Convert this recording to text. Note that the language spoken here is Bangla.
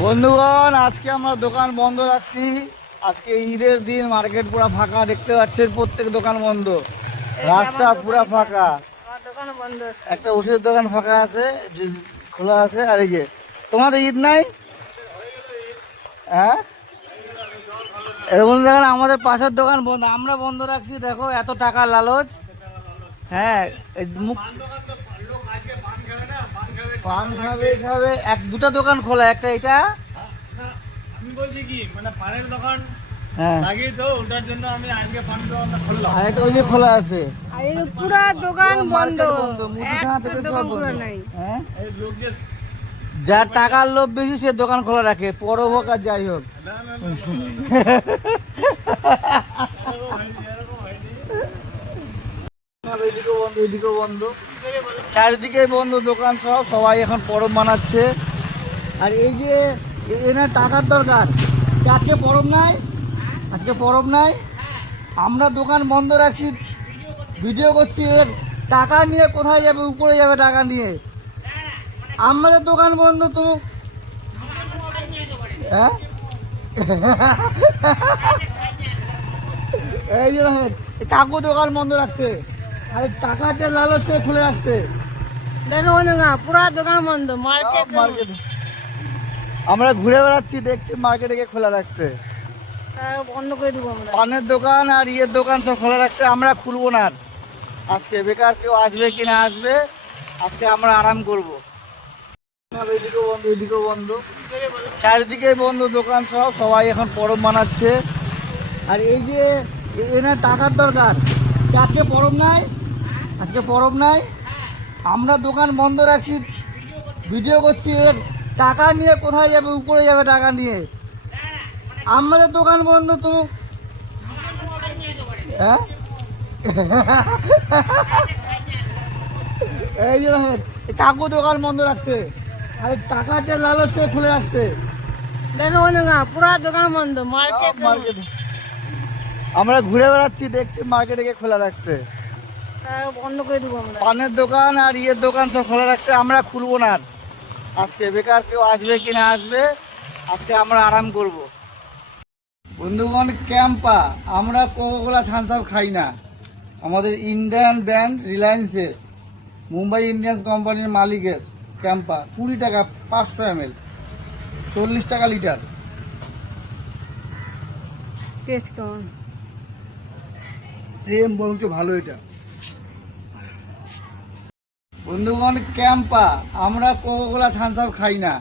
বন্ধুগণ আজকে আমরা দোকান বন্ধ রাখছি। আজকে ঈদের দিন মার্কেট পুরো ফাঁকা দেখতে পাচ্ছেন প্রত্যেক দোকান বন্ধ। রাস্তা পুরো ফাঁকা। একটা ওষুধের দোকান ফাঁকা আছে খোলা আছে আর এই যে তোমাদের ঈদ নাই? হ্যাঁ? এরকম দেখেন আমাদের পাশের দোকান বন্ধ আমরা বন্ধ রাখছি দেখো এত টাকা লালচ। হ্যাঁ মুখ পান খাবে খাবে এক দুটো দোকান খোলা একটা এটা আমি বলছি কি মানে পানের দোকান হ্যাঁ। লাগিয়ে তো ওটার জন্য আমি আজকে পান দোকানটা খুললাম আর একটা খোলা আছে। পুরা দোকান পুরো বন্ধ। নাই। হ্যাঁ? এই লোক যে যার টাকার লোভ বেশি সে দোকান খোলা রাখে পরব হোক আর যাই হোক। বন্ধ এদিকেও বন্ধ। চারিদিকে বন্ধ দোকান সব সবাই এখন পরব মানাচ্ছে আর এই যে এনার টাকার দরকার আজকে পরব নাই আজকে পরব নাই। আমরা দোকান বন্ধ রাখছি ভিডিও করছি এর টাকা নিয়ে কোথায় যাবে উপরে যাবে টাকা নিয়ে? আমাদের দোকান বন্ধ তো। হ্যাঁ? এই যে দেখেন, কাকু দোকান বন্ধ রাখছে। আর টাকাটা লালচে খুলে রাখছে। দেখো বন্ধুগা পুরা দোকান বন্ধ মার্কেট মার্কেটে আমরা ঘুরে বেড়াচ্ছি দেখছি মার্কেটে গিয়ে খোলা রাখছে। বন্ধ করে দেবো আমরা। পানের দোকান আর ইয়ের দোকান সব খোলা রাখছে আমরা খুলবো না আর। আজকে বেকার কেউ আসবে কি না আসবে আজকে আমরা আরাম করব। এদিকেও বন্ধ এদিকেও বন্ধ। চারিদিকে বন্ধ দোকান সব সবাই এখন পরব মানাচ্ছে। আর এই যে এনার টাকার দরকার। আজকে পরব নাই আজকে পরব নাই। আমরা দোকান বন্ধ রাখছি ভিডিও করছি এর টাকা নিয়ে কোথায় যাবে উপরে যাবে টাকা নিয়ে? আমাদের দোকান বন্ধ তো। হ্যাঁ? এই যে কাকু দোকান বন্ধ রাখছে। আর টাকাটা লালচে খুলে রাখছে। দেখো বন্ধুগা পুরা দোকান বন্ধ মার্কেট মার্কেটে আমরা ঘুরে বেড়াচ্ছি দেখছি মার্কেটে গিয়ে খোলা রাখছে। বন্ধ করে দেবো আমরা। পানের দোকান আর ইয়ের দোকান সব খোলা রাখছে আমরা খুলবো না আর। আজকে বেকার কেউ আসবে কি না আসবে আজকে আমরা আরাম করব। বন্ধুগণ ক্যাম্পা আমরা কোকোকোলা থামস খাই না। আমাদের ইন্ডিয়ান ব্র্যান্ড রিলায়েন্সের মুম্বাই ইন্ডিয়ান্স কোম্পানির মালিকের ক্যাম্পা কুড়ি টাকা পাঁচশো এম এল চল্লিশ টাকা লিটার। টেস্ট কেমন? সেম বরঞ্চ ভালো এটা। বন্ধুগণ ক্যাম্পা আমরা কোকোকোলা থামস খাই না।